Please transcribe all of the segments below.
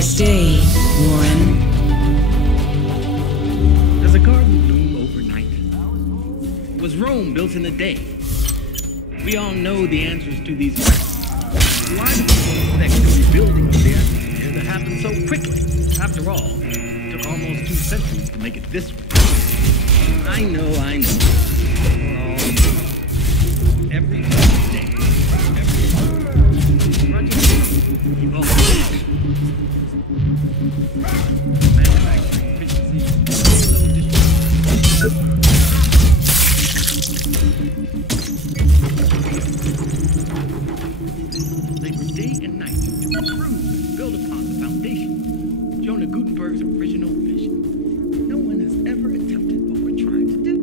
nice day, Warren. Does a garden bloom overnight? Was Rome built in a day? We all know the answers to these questions. Why do people expect the rebuilding of the atmosphere to happen so quickly? After all, it took almost 2 centuries to make it this way. I know. We're all every day. Labor day and night to improve and build upon the foundation. Jonah Gutenberg's original vision. No one has ever attempted what we're trying to do.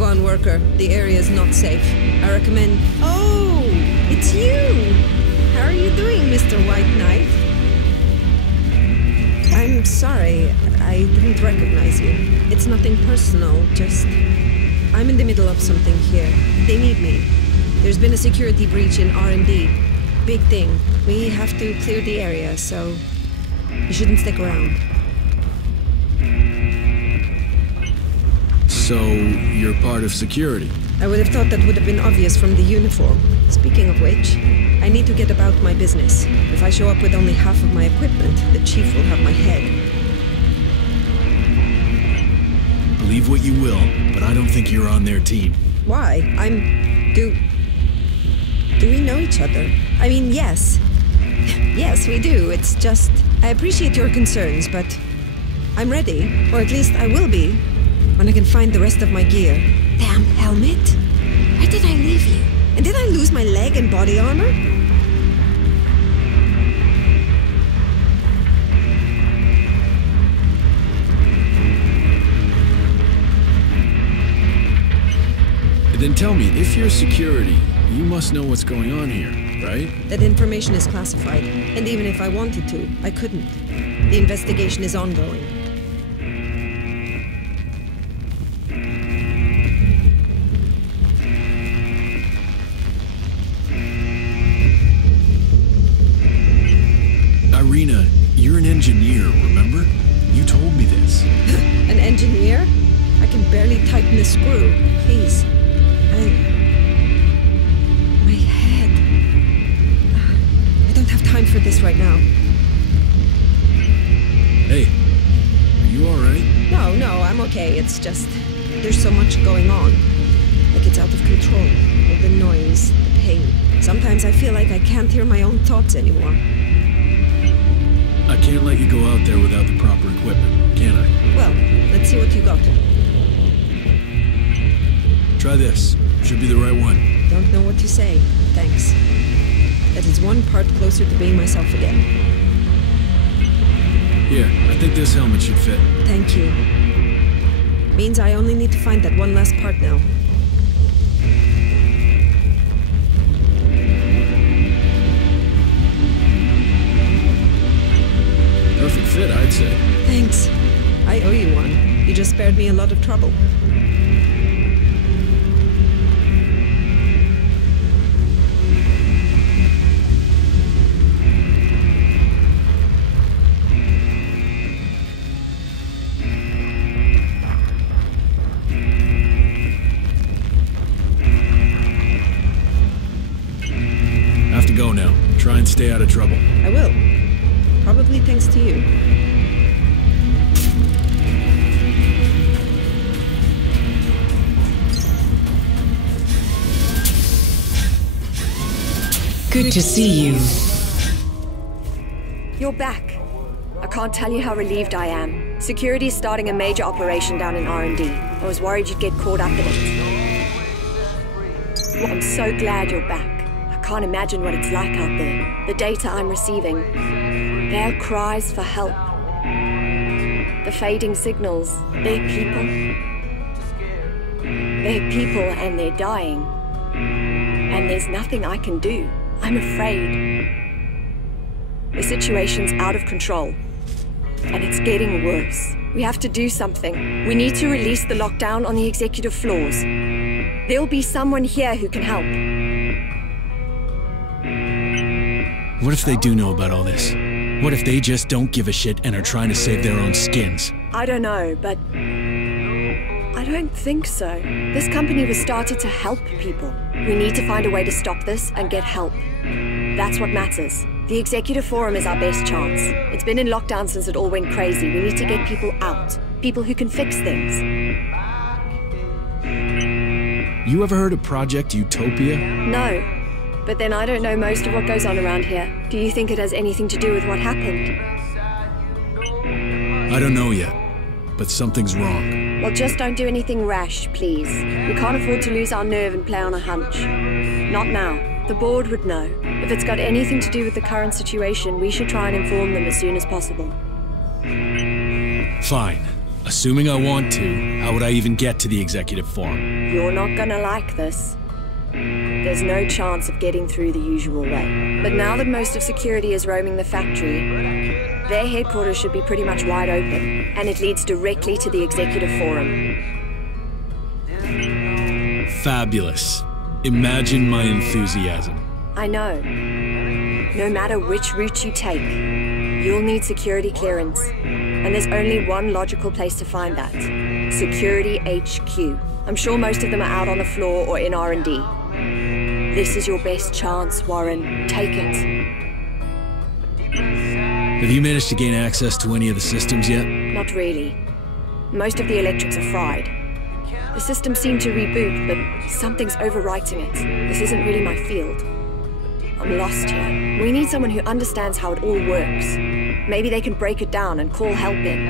Move on, worker. The area is not safe. I recommend... Oh! It's you! How are you doing, Mr. White Knight? I'm sorry. I didn't recognize you. It's nothing personal, just... I'm in the middle of something here. They need me. There's been a security breach in R&D. Big thing. We have to clear the area, so... You shouldn't stick around. So, you're part of security? I would have thought that would have been obvious from the uniform. Speaking of which, I need to get about my business. If I show up with only half of my equipment, the chief will have my head. Believe what you will, but I don't think you're on their team. Why? Do we know each other? I mean, yes. Yes, we do. It's just... I appreciate your concerns, but... I'm ready. Or at least I will be. When I can find the rest of my gear. Damn helmet! Where did I leave you? And did I lose my leg and body armor? Then tell me, if you're security, you must know what's going on here, right? That information is classified. And even if I wanted to, I couldn't. The investigation is ongoing. Irina, you're an engineer, remember? You told me this. An engineer? I can barely tighten a screw. Please. My head. I don't have time for this right now. Hey, are you alright? No, I'm okay. It's just... There's so much going on. Like it's out of control. All the noise, the pain. Sometimes I feel like I can't hear my own thoughts anymore. I can't let you go out there without the proper equipment, can I? Well, let's see what you got. Try this. Should be the right one. Don't know what to say. Thanks. That is one part closer to being myself again. Here, I think this helmet should fit. Thank you. Means I only need to find that one last part now. Perfect fit, I'd say. Thanks. I owe you one. You just spared me a lot of trouble. Have to go now. Try and stay out of trouble. I will. Probably thanks to you. Good to see you. You're back. I can't tell you how relieved I am. Security is starting a major operation down in R&D. I was worried you'd get caught up in it. I'm so glad you're back. I can't imagine what it's like out there. The data I'm receiving. Their cries for help. The fading signals. They're people. They're people and they're dying. And there's nothing I can do. I'm afraid. The situation's out of control. And it's getting worse. We have to do something. We need to release the lockdown on the executive floors. There'll be someone here who can help. What if they do know about all this? What if they just don't give a shit and are trying to save their own skins? I don't know, but I don't think so. This company was started to help people. We need to find a way to stop this and get help. That's what matters. The executive forum is our best chance. It's been in lockdown since it all went crazy. We need to get people out. People who can fix things. You ever heard of Project Utopia? No. But then I don't know most of what goes on around here. Do you think it has anything to do with what happened? I don't know yet, but something's wrong. Well, just don't do anything rash, please. We can't afford to lose our nerve and play on a hunch. Not now. The board would know. If it's got anything to do with the current situation, we should try and inform them as soon as possible. Fine. Assuming I want to, how would I even get to the executive forum? You're not gonna like this. There's no chance of getting through the usual way. But now that most of security is roaming the factory, their headquarters should be pretty much wide open, and it leads directly to the executive forum. Fabulous. Imagine my enthusiasm. I know. No matter which route you take, you'll need security clearance. And there's only one logical place to find that. Security HQ. I'm sure most of them are out on the floor or in R&D. This is your best chance, Warren. Take it. Have you managed to gain access to any of the systems yet? Not really. Most of the electrics are fried. The systems seem to reboot, but something's overwriting it. This isn't really my field. I'm lost here. We need someone who understands how it all works. Maybe they can break it down and call help in.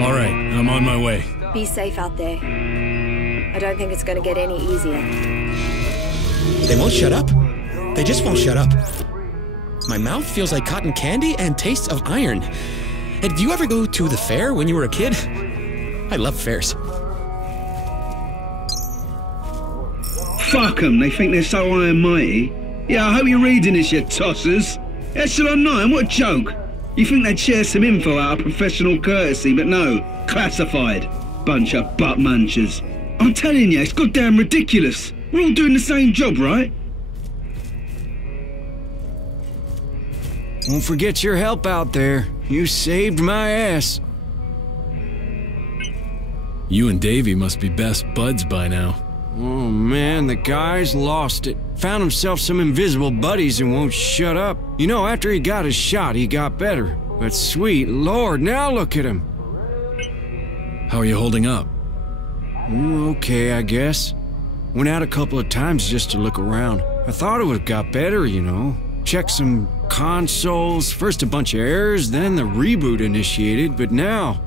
All right, I'm on my way. Be safe out there. I don't think it's gonna get any easier. They won't shut up. They just won't shut up. My mouth feels like cotton candy and tastes of iron. Hey, did you ever go to the fair when you were a kid? I love fairs. Fuck 'em, they think they're so high and mighty. Yeah, I hope you're reading this, you tossers. Echelon 9, what a joke. You think they'd share some info out of professional courtesy, but no, classified. Bunch of butt munchers. I'm telling you, it's goddamn ridiculous. We're all doing the same job, right? Won't forget your help out there. You saved my ass. You and Davey must be best buds by now. Oh man, the guy's lost it. Found himself some invisible buddies and won't shut up. You know, after he got his shot, he got better. But sweet Lord, now look at him. How are you holding up? Okay, I guess. Went out a couple of times just to look around. I thought it would've got better, you know. Checked some consoles, first a bunch of errors, then the reboot initiated, but now...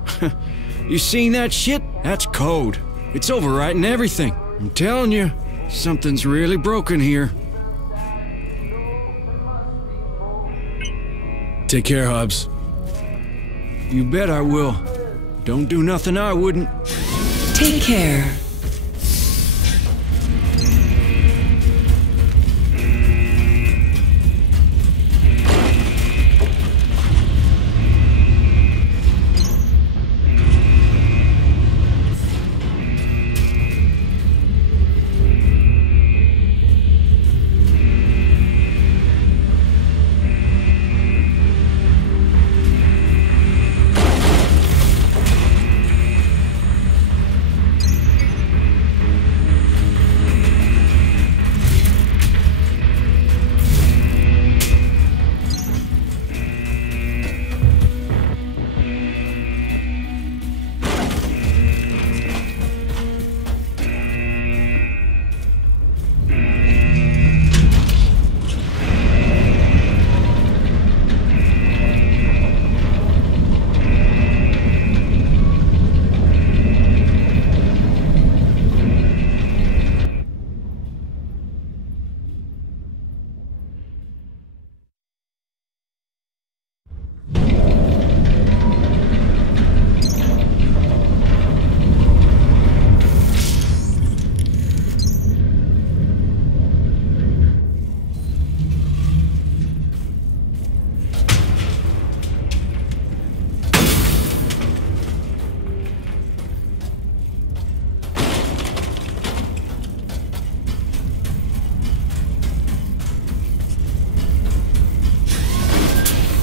You seen that shit? That's code. It's overwriting everything. I'm telling you, something's really broken here. Take care, Hobbs. You bet I will. Don't do nothing I wouldn't. Take care.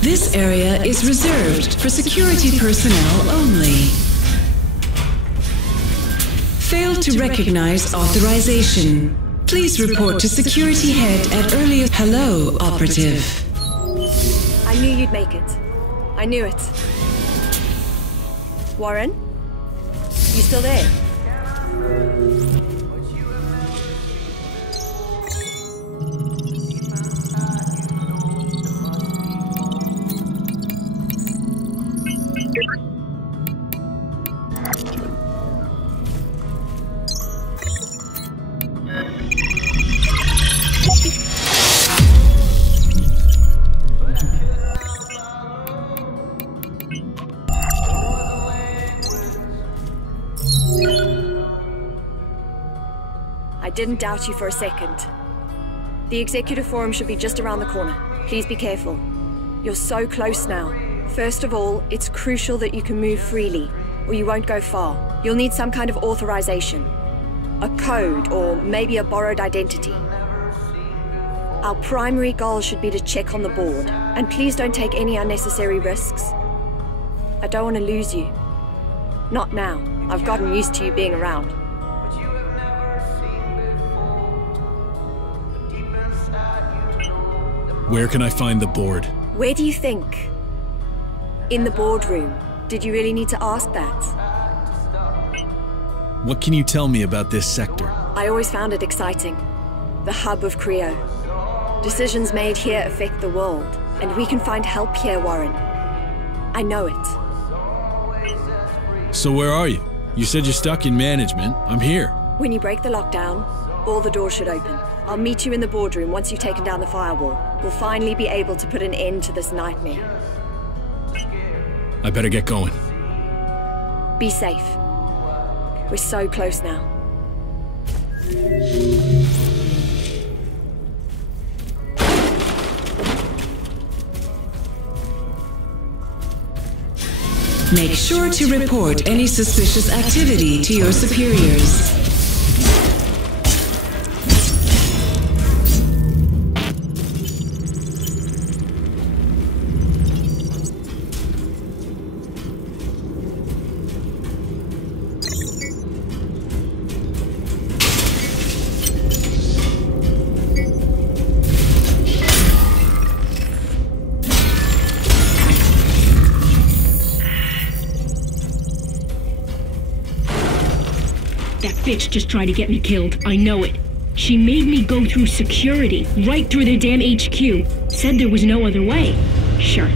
This area is reserved for security personnel only. Failed to recognize authorization. Please report to security head at earliest. Hello, operative. I knew you'd make it. I knew it. Warren? You still there? didn't doubt you for a second. The executive forum should be just around the corner. Please be careful. You're so close now. First of all, it's crucial that you can move freely, or you won't go far. You'll need some kind of authorization. A code, or maybe a borrowed identity. Our primary goal should be to check on the board, and please don't take any unnecessary risks. I don't want to lose you. Not now. I've gotten used to you being around. Where can I find the board? Where do you think? In the boardroom. Did you really need to ask that? What can you tell me about this sector? I always found it exciting. The hub of Creo. Decisions made here affect the world, and we can find help here, Warren. I know it. So where are you? You said you're stuck in management. I'm here. When you break the lockdown, all the doors should open. I'll meet you in the boardroom once you've taken down the firewall. We'll finally be able to put an end to this nightmare. I better get going. Be safe. We're so close now. Make sure to report any suspicious activity to your superiors. That bitch just tried to get me killed. I know it. She made me go through security, right through their damn HQ. Said there was no other way. Sure,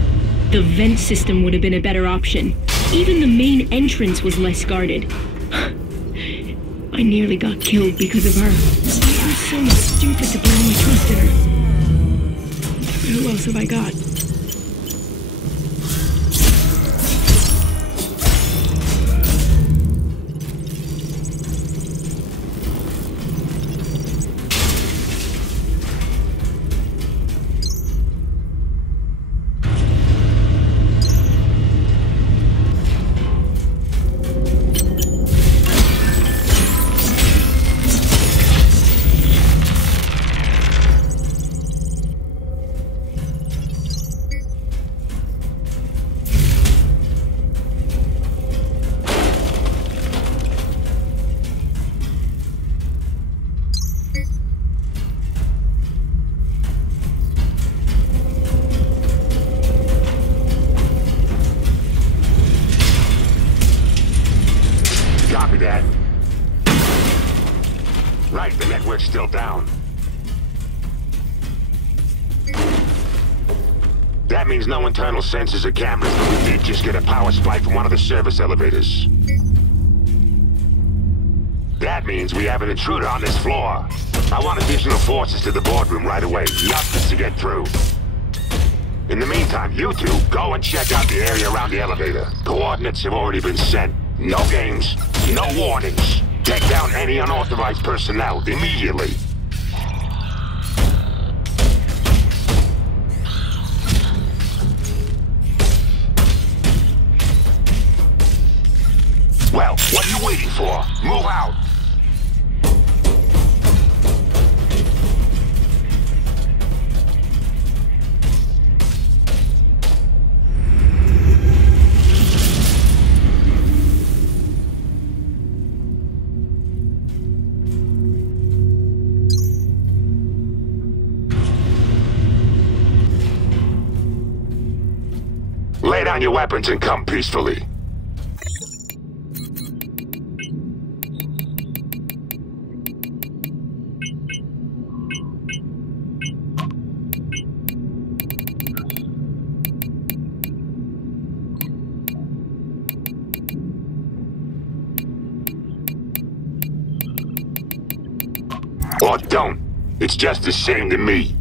the vent system would have been a better option. Even the main entrance was less guarded. I nearly got killed because of her. I was so stupid to put all my trust in her. Who else have I got? Still down. That means no internal sensors or cameras, but we did just get a power spike from one of the service elevators. That means we have an intruder on this floor. I want additional forces to the boardroom right away. Nothing to get through. In the meantime, you two go and check out the area around the elevator. Coordinates have already been sent. No games, no warnings. Take down any unauthorized personnel immediately. Well, what are you waiting for? Move out! Lay down your weapons and come peacefully. Or don't. It's just the same to me.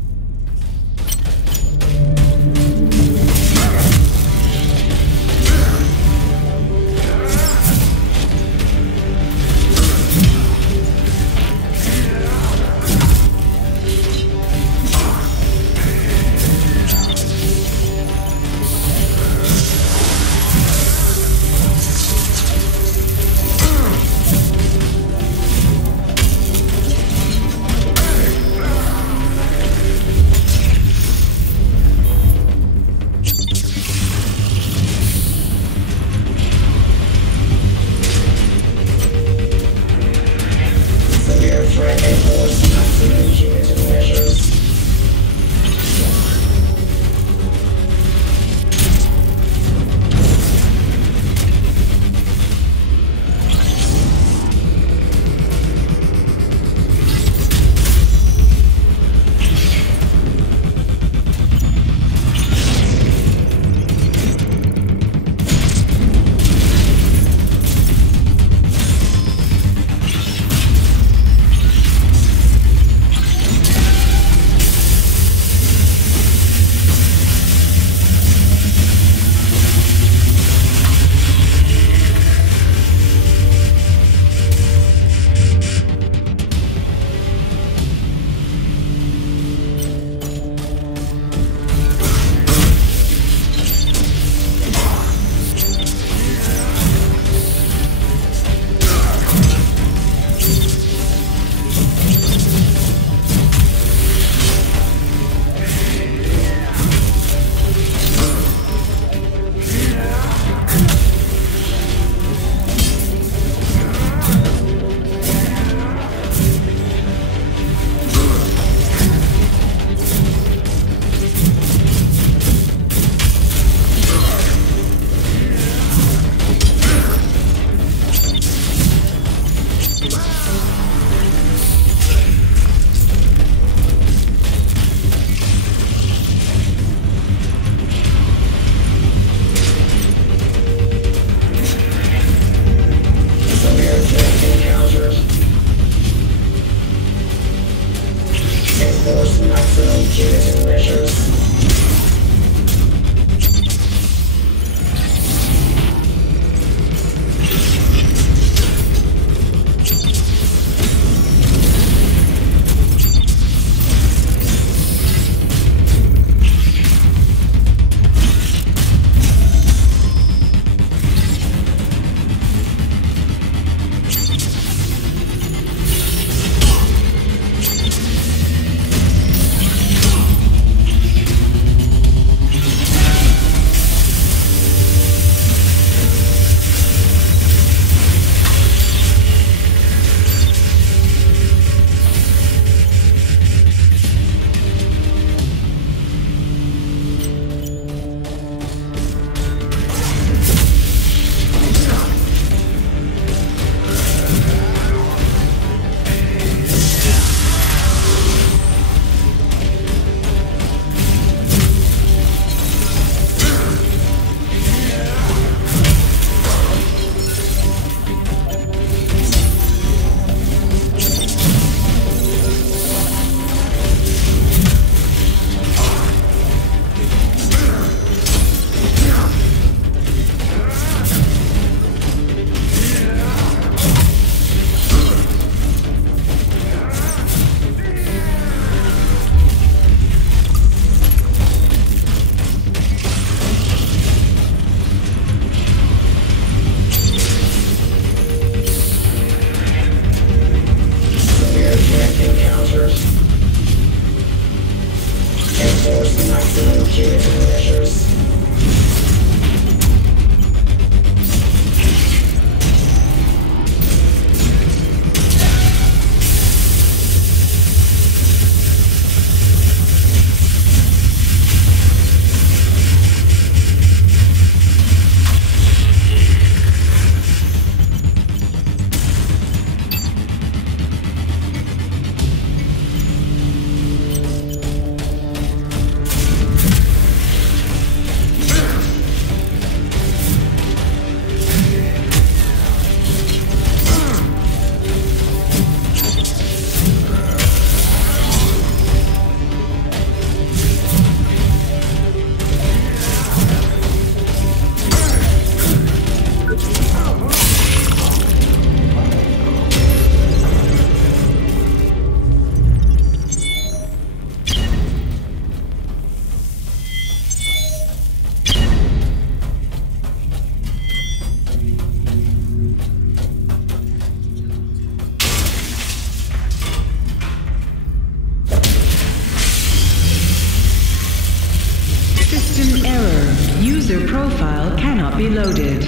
User profile cannot be loaded.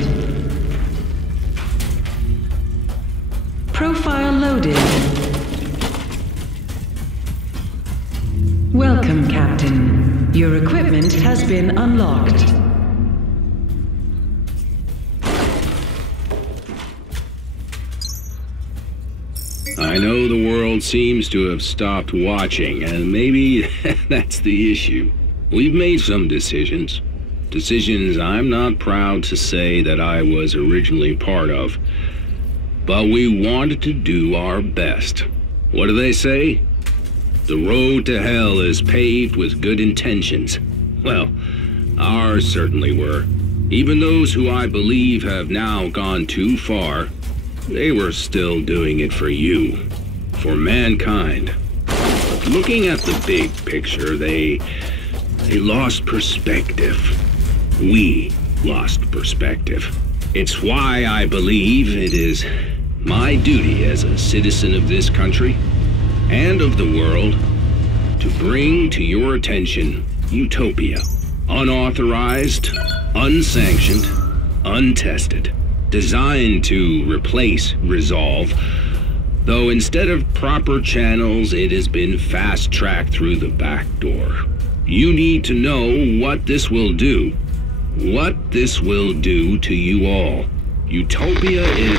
Profile loaded. Welcome, Captain. Your equipment has been unlocked. I know the world seems to have stopped watching, and maybe that's the issue. We've made some decisions. Decisions I'm not proud to say that I was originally part of. But we wanted to do our best. What do they say? The road to hell is paved with good intentions. Well, ours certainly were. Even those who I believe have now gone too far, they were still doing it for you, for mankind. Looking at the big picture, they lost perspective. We lost perspective. It's why I believe it is my duty as a citizen of this country and of the world to bring to your attention utopia. Unauthorized, unsanctioned, untested. Designed to replace Resolve, though instead of proper channels, it has been fast-tracked through the back door. You need to know what this will do. What this will do to you all. Utopia is...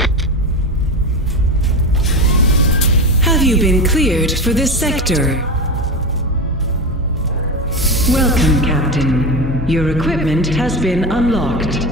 Have you been cleared for this sector? Welcome, Captain. Your equipment has been unlocked.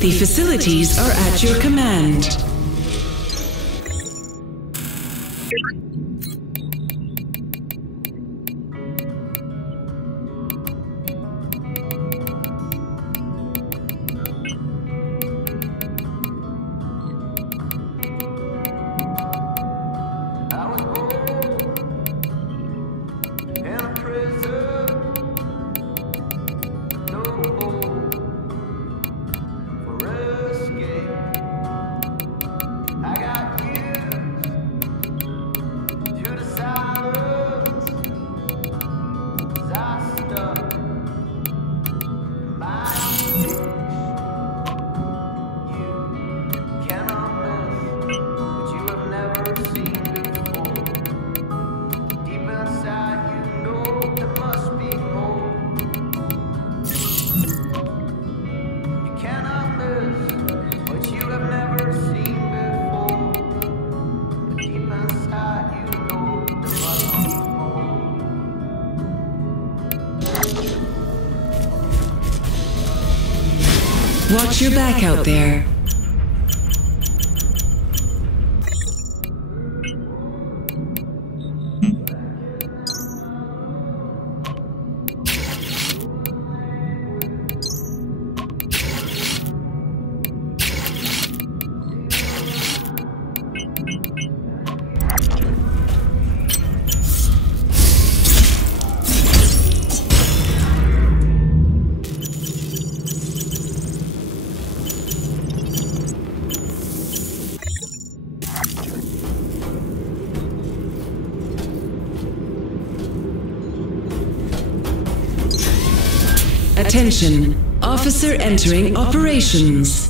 The facilities are at your command. Watch your back out there. Attention, officer entering operations.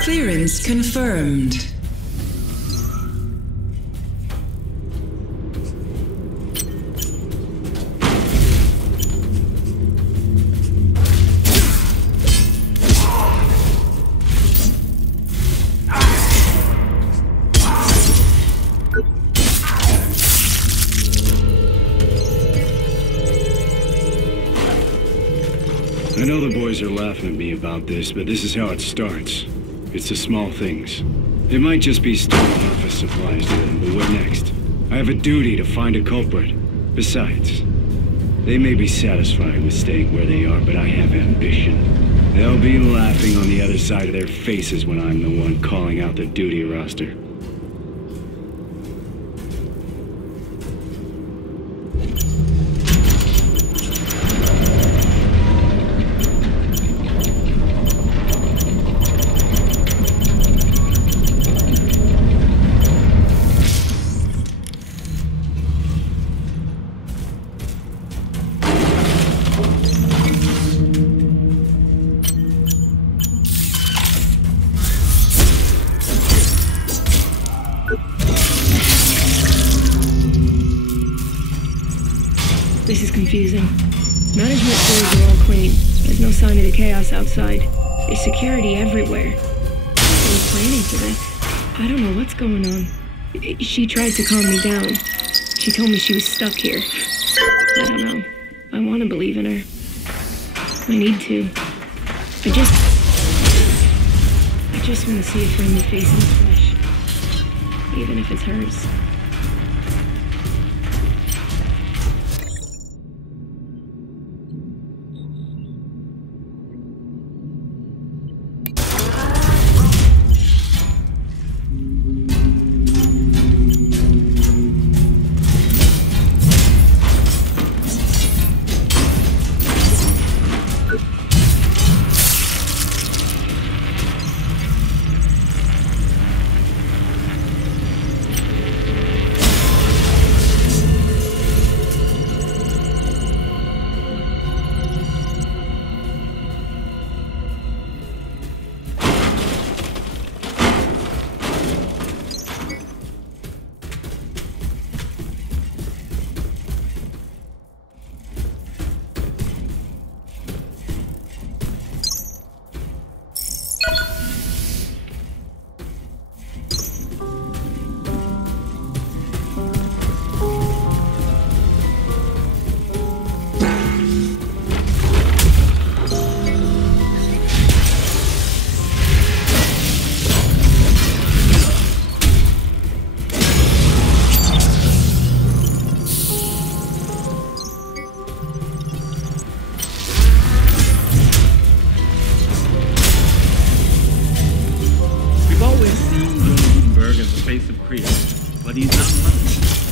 Clearance confirmed. I know the boys are laughing at me about this, but this is how it starts. It's the small things. It might just be stolen office supplies to them, but what next? I have a duty to find a culprit. Besides, they may be satisfied with staying where they are, but I have ambition. They'll be laughing on the other side of their faces when I'm the one calling out the duty roster. This is confusing. Management floors are all clean. There's no sign of the chaos outside. There's security everywhere. They were planning for this. I don't know what's going on. She tried to calm me down. She told me she was stuck here. I don't know. I want to believe in her. I need to. I just want to see a friendly face in the flesh. Even if it's hers.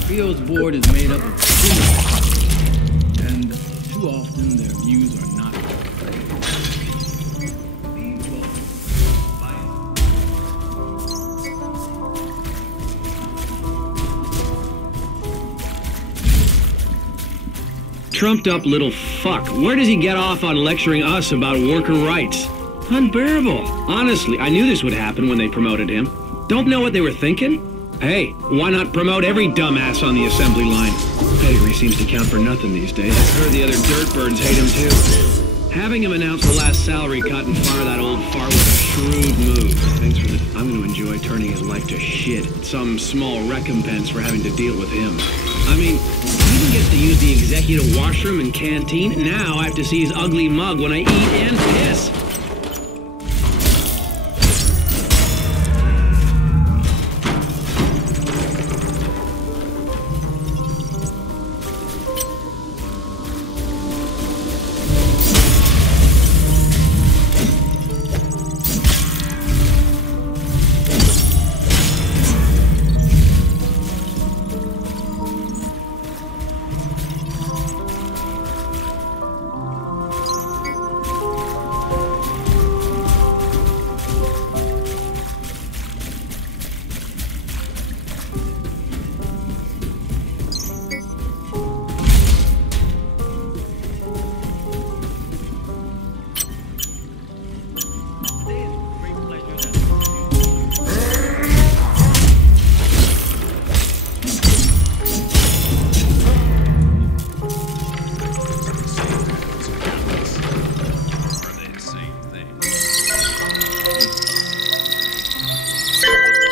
Theo's board is made up of students, and too often their views are not. Trumped up little fuck. Where does he get off on lecturing us about worker rights? Unbearable. Honestly, I knew this would happen when they promoted him. Don't know what they were thinking? Hey, why not promote every dumbass on the assembly line? Pedigree seems to count for nothing these days. I've heard the other dirtbirds hate him too. Having him announce the last salary cut and fire that old fart was a shrewd move. Thanks for the... I'm going to enjoy turning his life to shit. Some small recompense for having to deal with him. I mean, he even gets to use the executive washroom and canteen. Now I have to see his ugly mug when I eat and piss.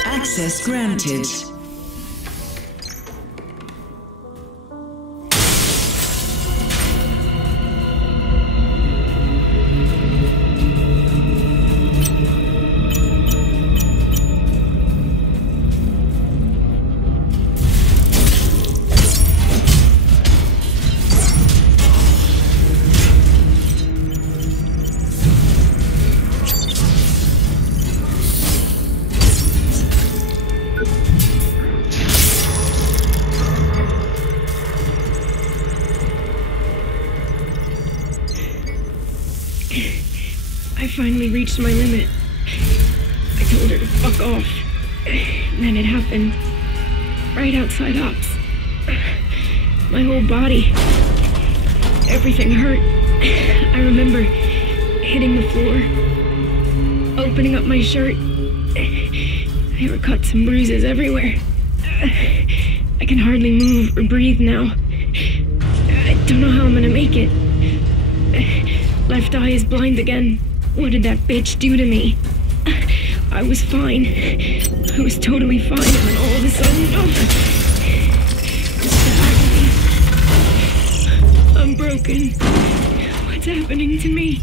Access granted. I finally reached my limit. I told her to fuck off. And then it happened. Right outside Ops. My whole body. Everything hurt. I remember hitting the floor. Opening up my shirt. There were cuts and bruises everywhere. I can hardly move or breathe now. I don't know how I'm gonna make it. Left eye is blind again. What did that bitch do to me? I was fine. I was totally fine, and then all of a sudden, I'm broken. What's happening to me?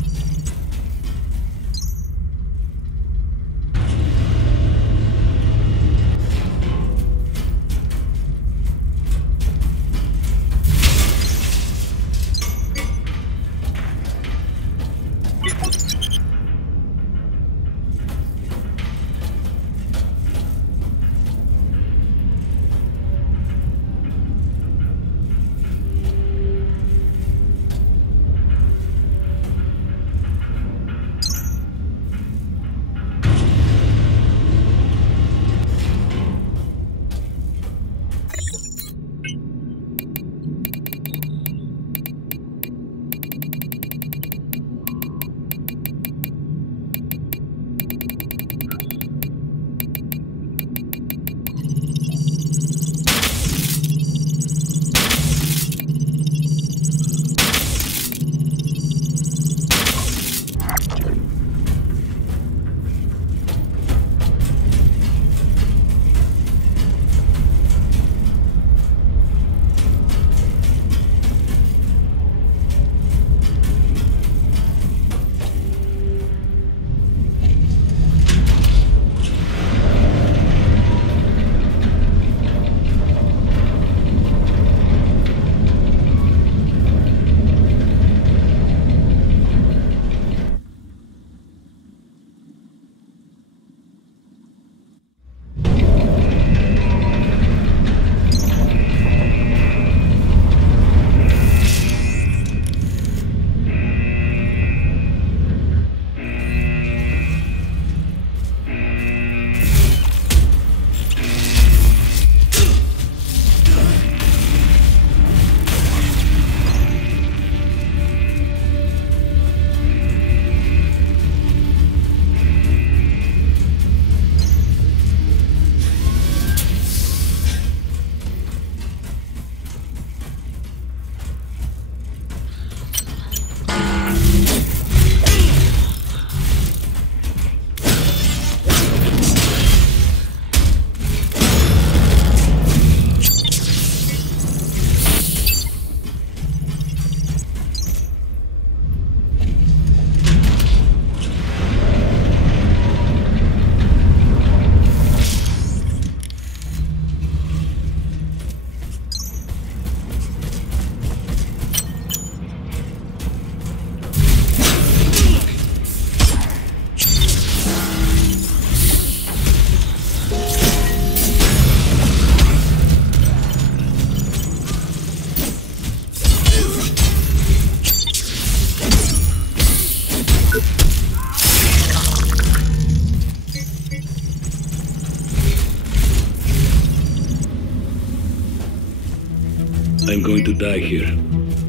I'm going to die here.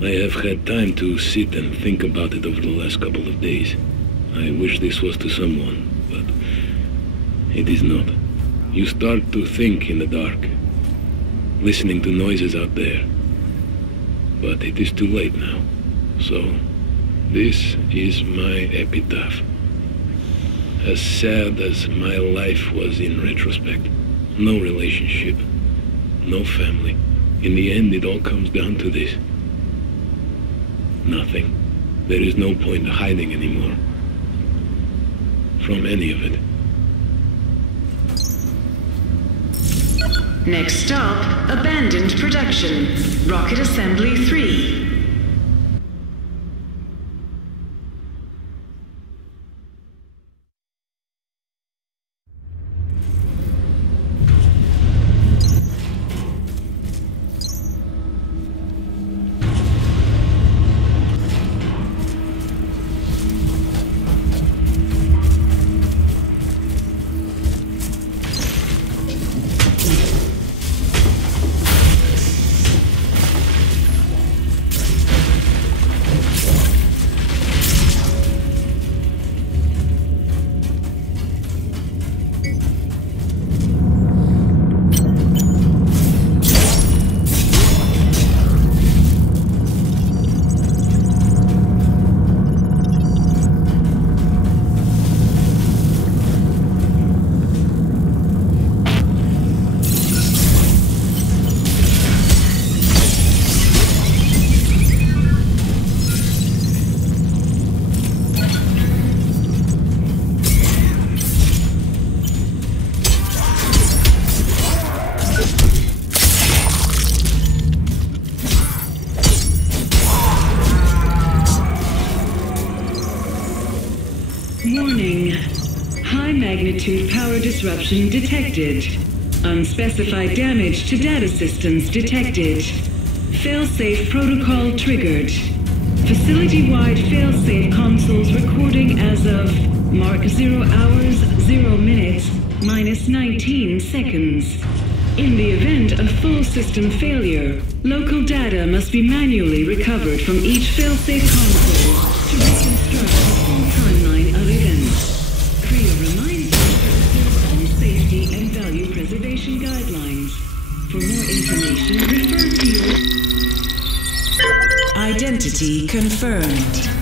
I have had time to sit and think about it over the last couple of days. I wish this was to someone, but it is not. You start to think in the dark, listening to noises out there. But it is too late now. So, this is my epitaph. As sad as my life was in retrospect. No relationship, no family. In the end, it all comes down to this. Nothing. There is no point hiding anymore. From any of it. Next stop, abandoned production. Rocket Assembly 3. Warning. High magnitude power disruption detected. Unspecified damage to data systems detected. Failsafe protocol triggered. Facility-wide failsafe consoles recording as of mark 0 hours, 0 minutes, minus 19 seconds. In the event of full system failure, local data must be manually recovered from each failsafe console to reconstruct the full timeline of events. Creo reminds you on safety and value preservation guidelines. For more information, refer to your identity confirmed.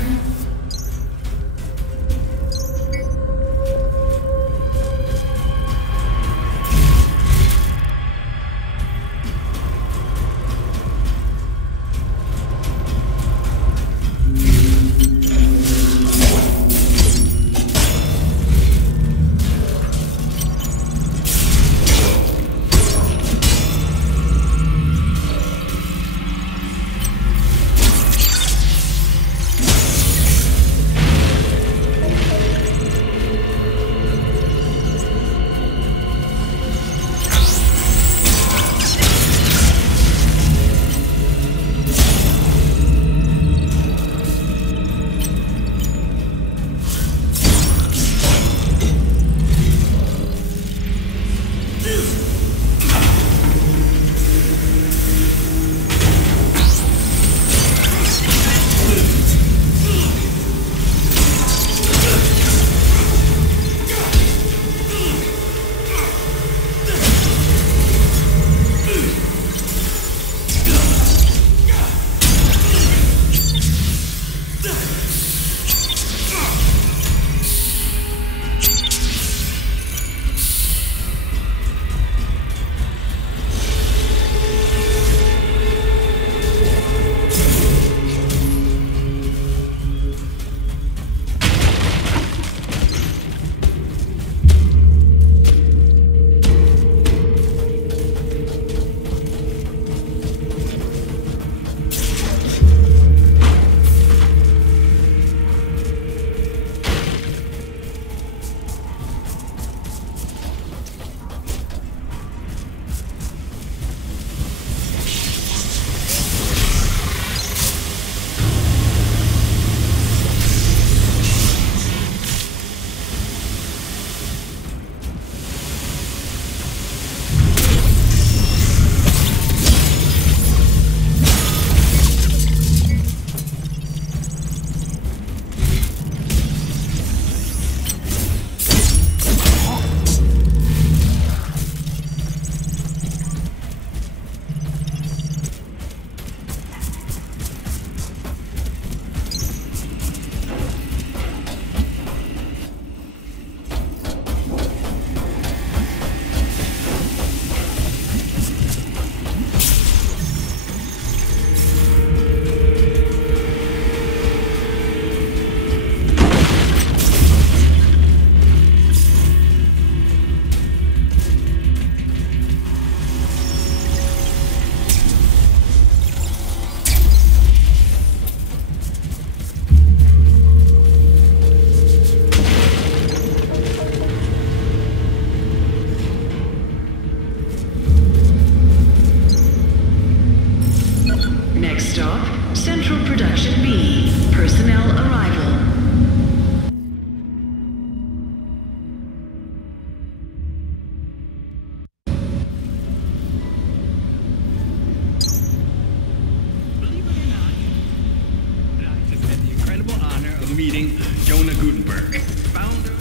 Jonah Gutenberg, founder.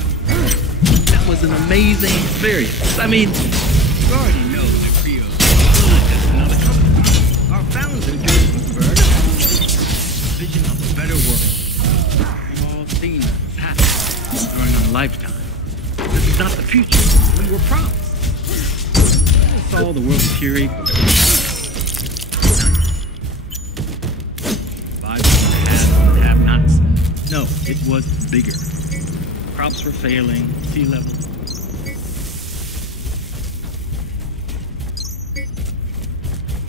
That was an amazing experience. I mean, you already know that Creo is just another company. Our founder, Jonah Gutenberg, vision of a better world. We've all seen this happen during our lifetime. This is not the future we were promised. We saw the world appear equal. Have-nots. No, it was bigger. Crops were failing, sea level.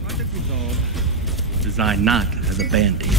Project Resolve, designed not as a band-aid.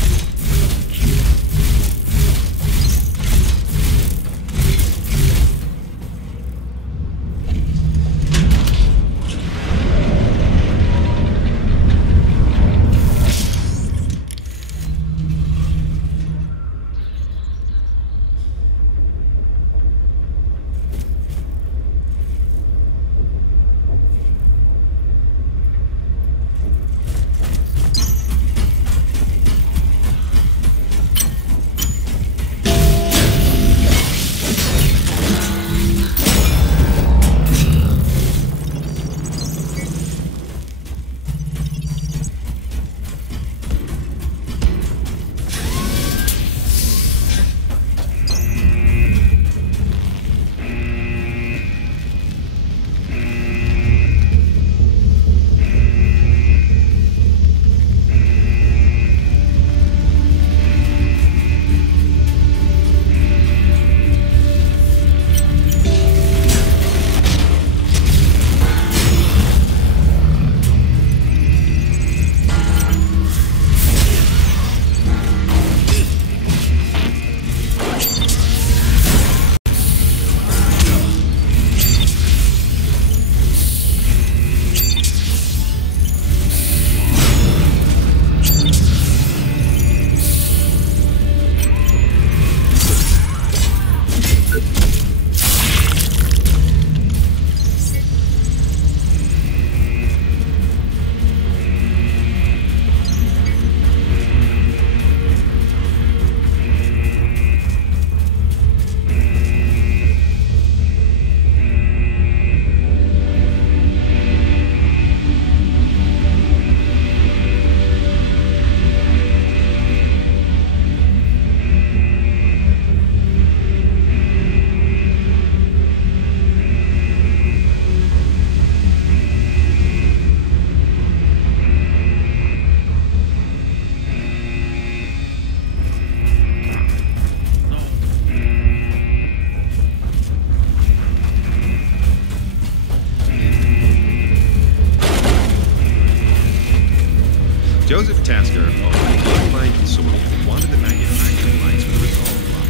Joseph Tasker of the Online Consortium wanted the manufacturing rights for the Resolve block.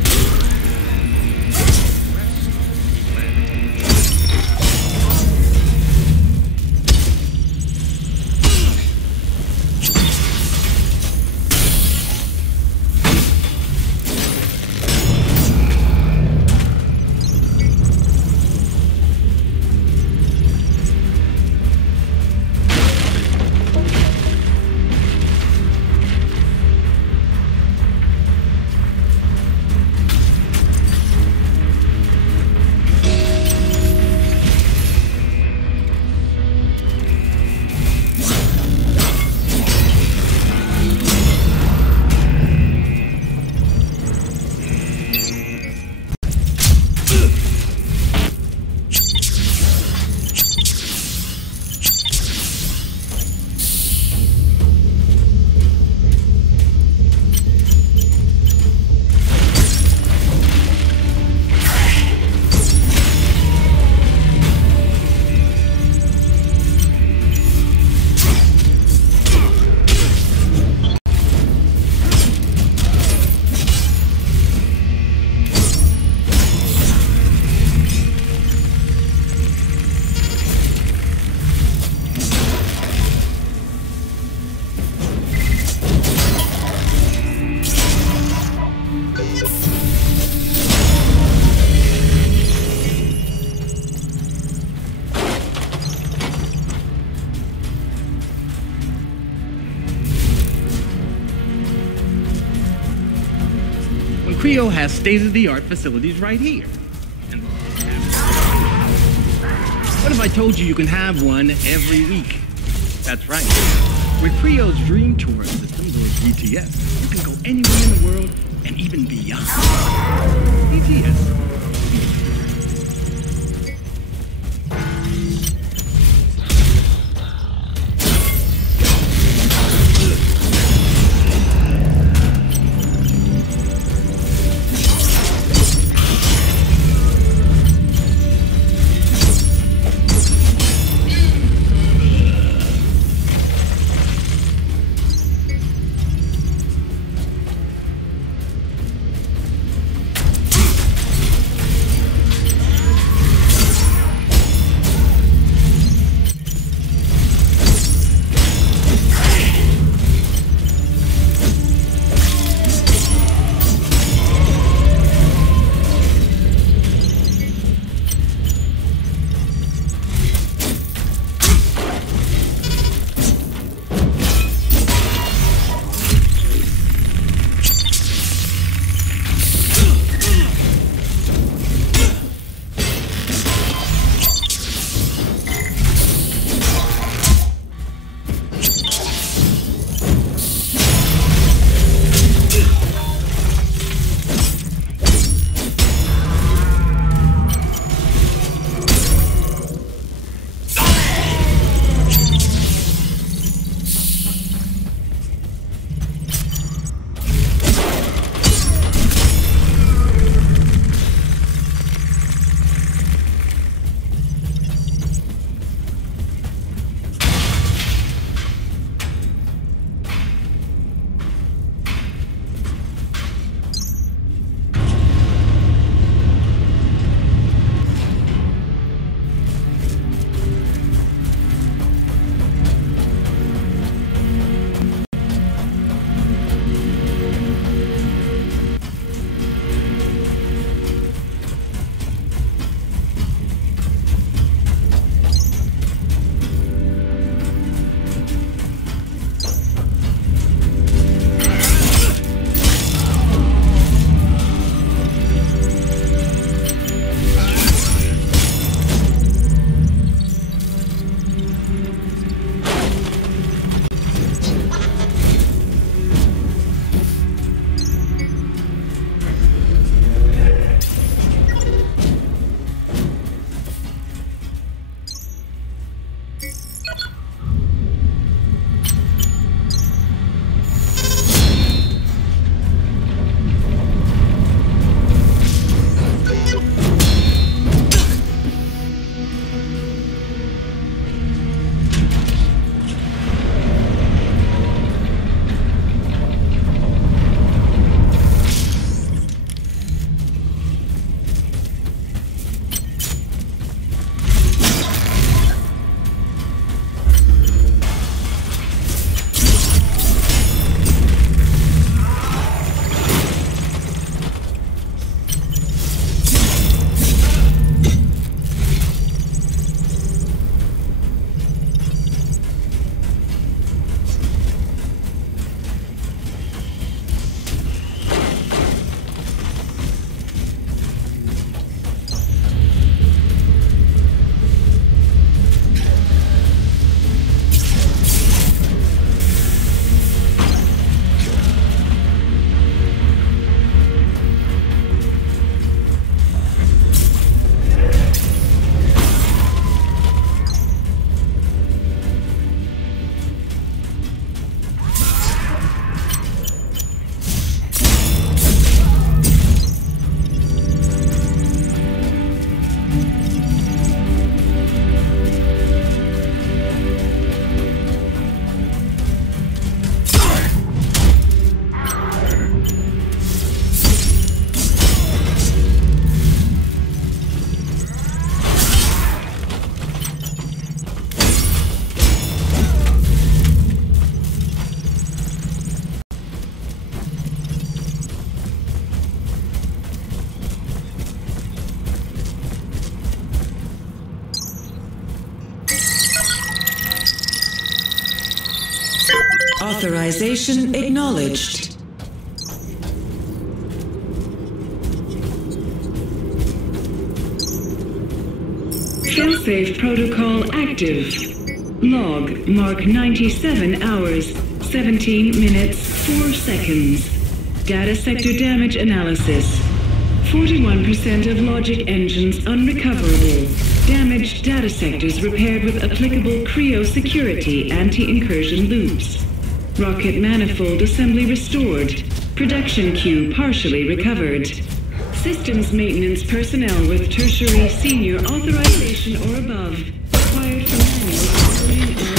Creo has state-of-the-art facilities right here. And what if I told you can have one every week? That's right. With Creo's Dream Tour systems, or DTS, you can go anywhere in the world and even beyond. DTS. Authorization acknowledged. Failsafe protocol active. Log mark 97 hours, 17 minutes, 4 seconds. Data sector damage analysis. 41% of logic engines unrecoverable. Damaged data sectors repaired with applicable Creo security anti-incursion loops. Rocket manifold assembly restored. Production queue partially recovered. Systems maintenance personnel with tertiary senior authorization or above required for manual operating or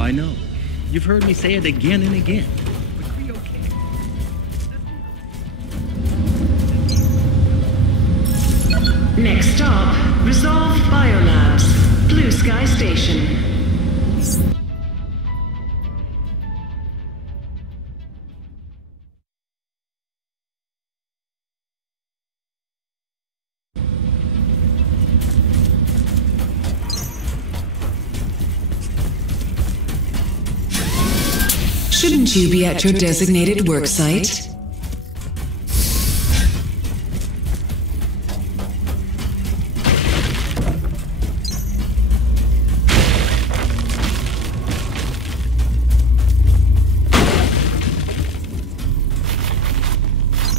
I know. You've heard me say it again and again. Next stop, Resolve Biolabs, Blue Sky Station. Shouldn't you be at your designated work site?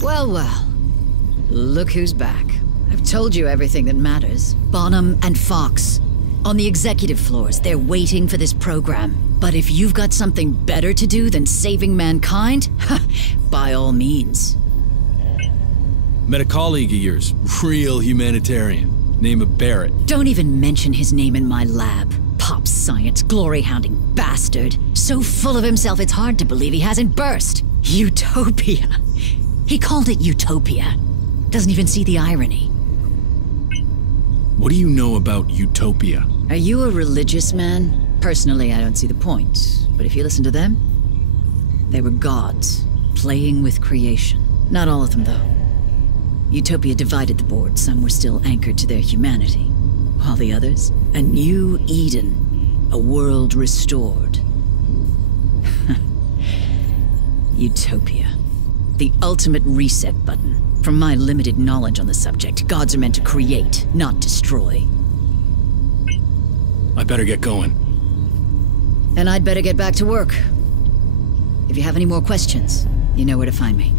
Well, look who's back. I've told you everything that matters. Bonham and Fox. On the executive floors, they're waiting for this program. But if you've got something better to do than saving mankind, by all means. Met a colleague of yours, real humanitarian, name of Barrett. Don't even mention his name in my lab. Pop science, glory-hounding bastard. So full of himself it's hard to believe he hasn't burst. Utopia. He called it Utopia. Doesn't even see the irony. What do you know about Utopia? Are you a religious man? Personally, I don't see the point. But if you listen to them, they were gods, playing with creation. Not all of them, though. Utopia divided the board. Some were still anchored to their humanity. While the others, a new Eden, a world restored. Utopia. The ultimate reset button. From my limited knowledge on the subject, gods are meant to create, not destroy. I better get going. And I'd better get back to work. If you have any more questions, you know where to find me.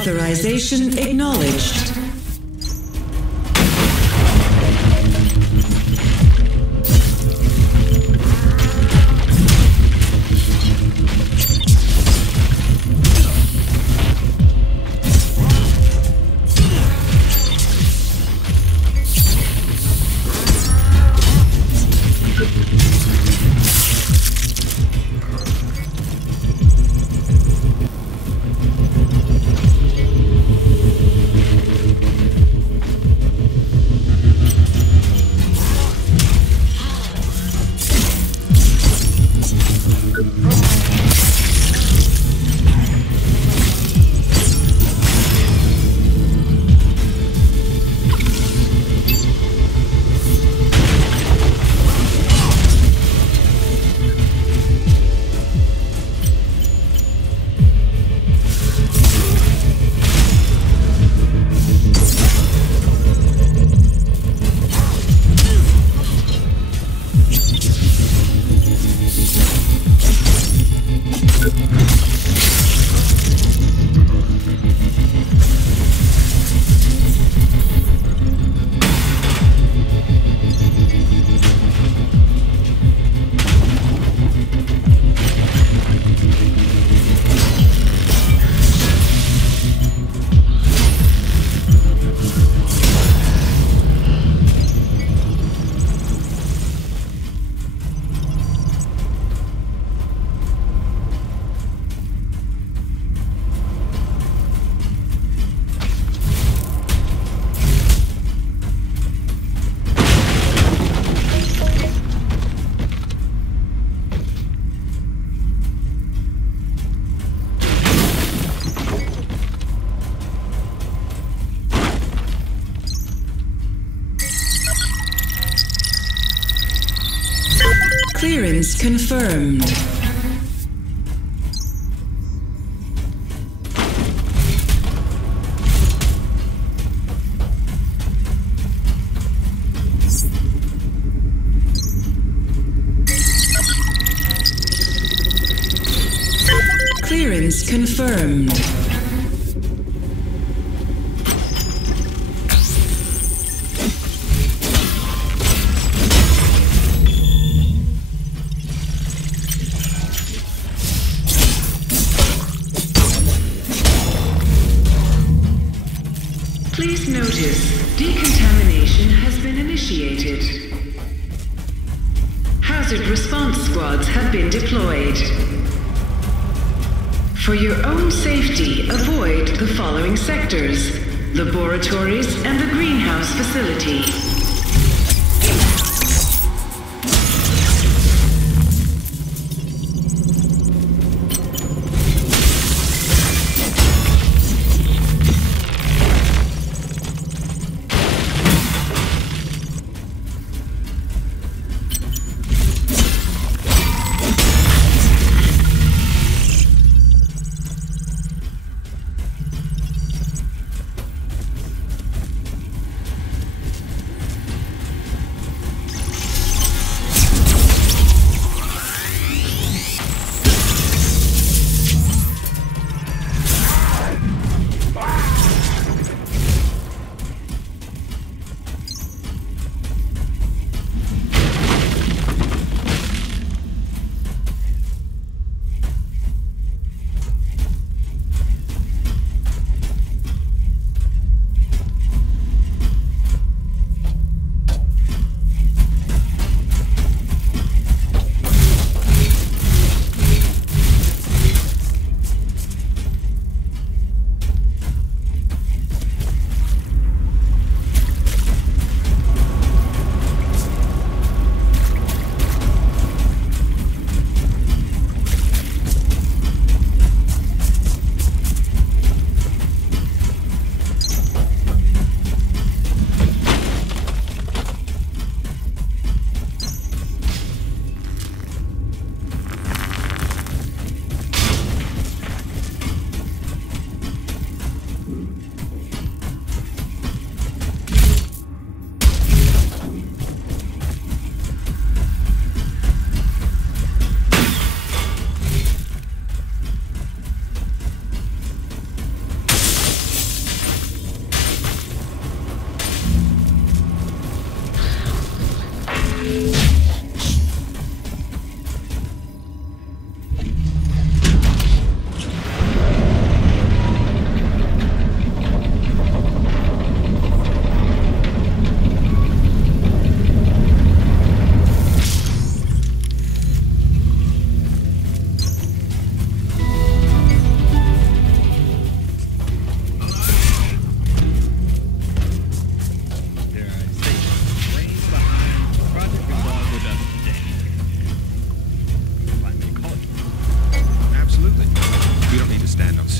Authorization acknowledged. Clearance confirmed. Clearance confirmed. Please notice, decontamination has been initiated. Hazard response squads have been deployed. For your own safety, avoid the following sectors: laboratories and the greenhouse facility.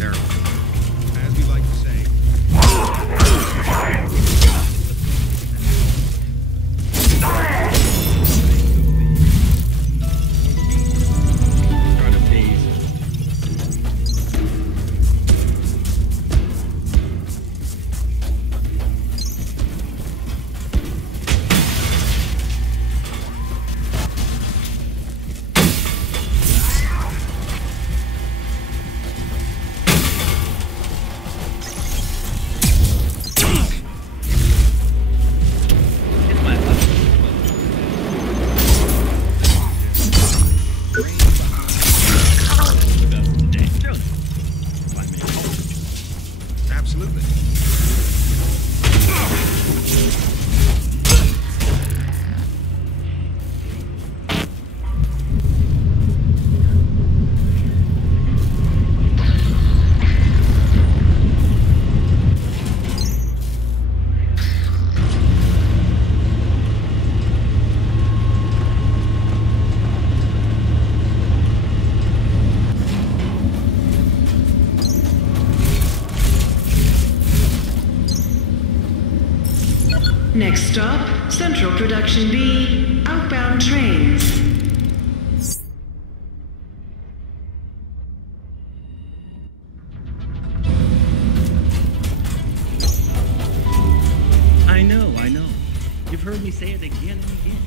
necessarily. As we like to say. Next stop, Central Production B, outbound trains. I know. You've heard me say it again and again.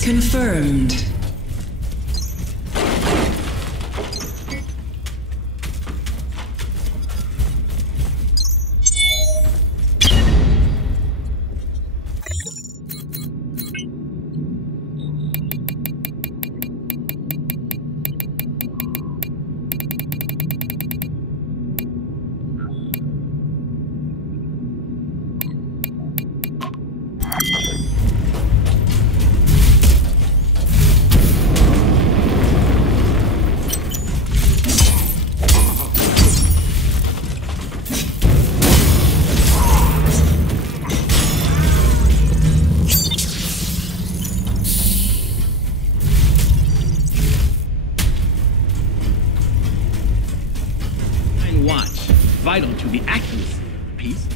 Access confirmed. Vital to the accuracy of the piece.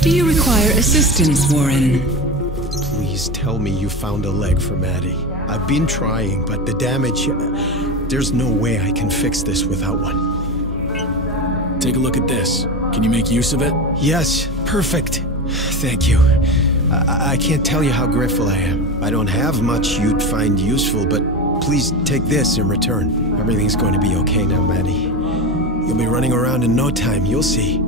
Do you require assistance, Warren? Please tell me you found a leg for Maddie. I've been trying, but the damage... There's no way I can fix this without one. Take a look at this. Can you make use of it? Yes, perfect. Thank you. I can't tell you how grateful I am. I don't have much you'd find useful, but please take this in return. Everything's going to be okay now, Maddie. You'll be running around in no time, you'll see.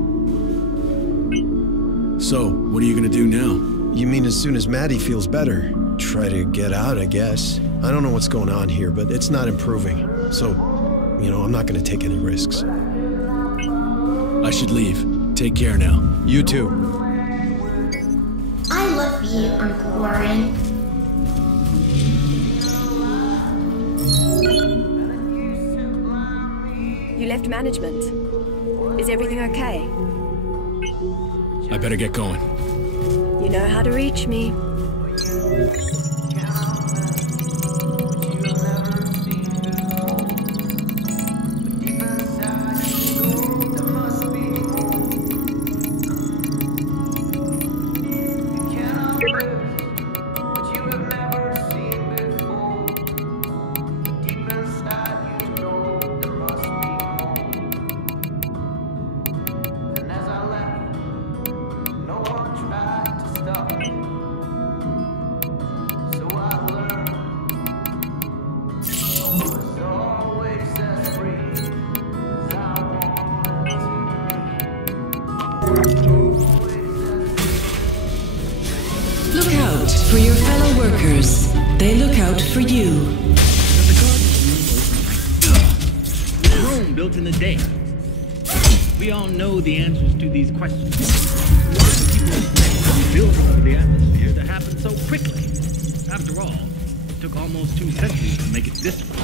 So, what are you gonna do now? You mean as soon as Maddie feels better? Try to get out, I guess. I don't know what's going on here, but it's not improving. So, you know, I'm not gonna take any risks. I should leave. Take care now. You too. I love you, Uncle Warren. You left management. Is everything okay? I better get going. You know how to reach me. Look out for your fellow workers. They look out for you. Rome built in a day. We all know the answers to these questions. Why do people expect the rebuilding of the atmosphere to happen so quickly? After all, it took almost 2 centuries to make it this way.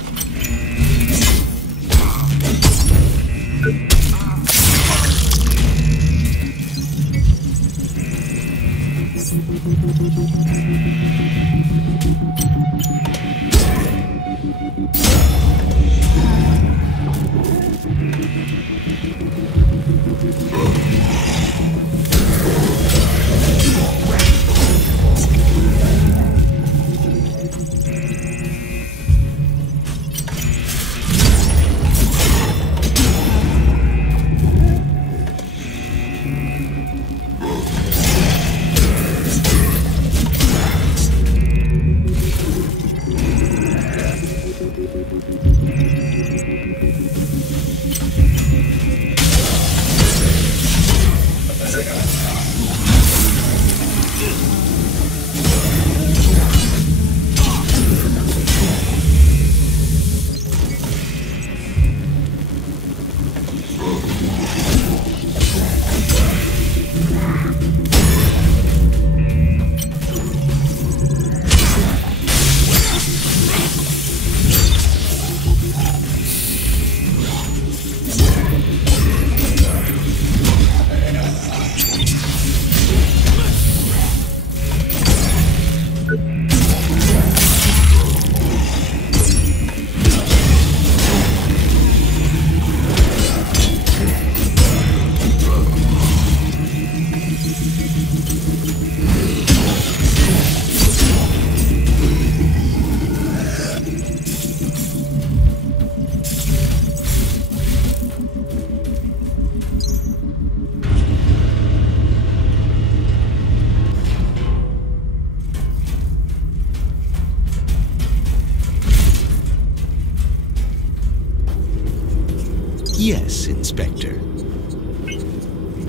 Yes, Inspector.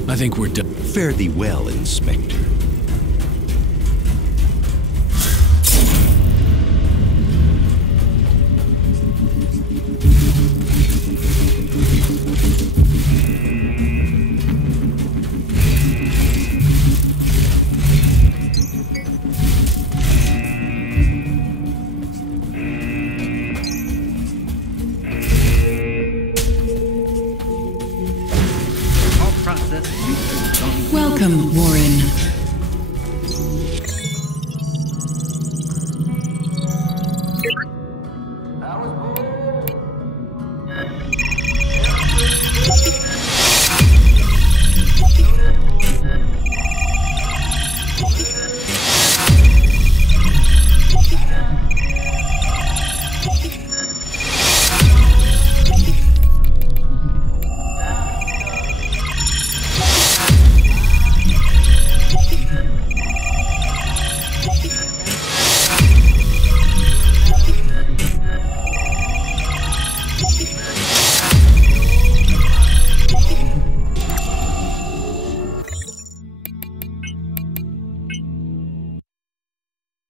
I think we're done. Fare thee well, Inspector. Welcome, Warren.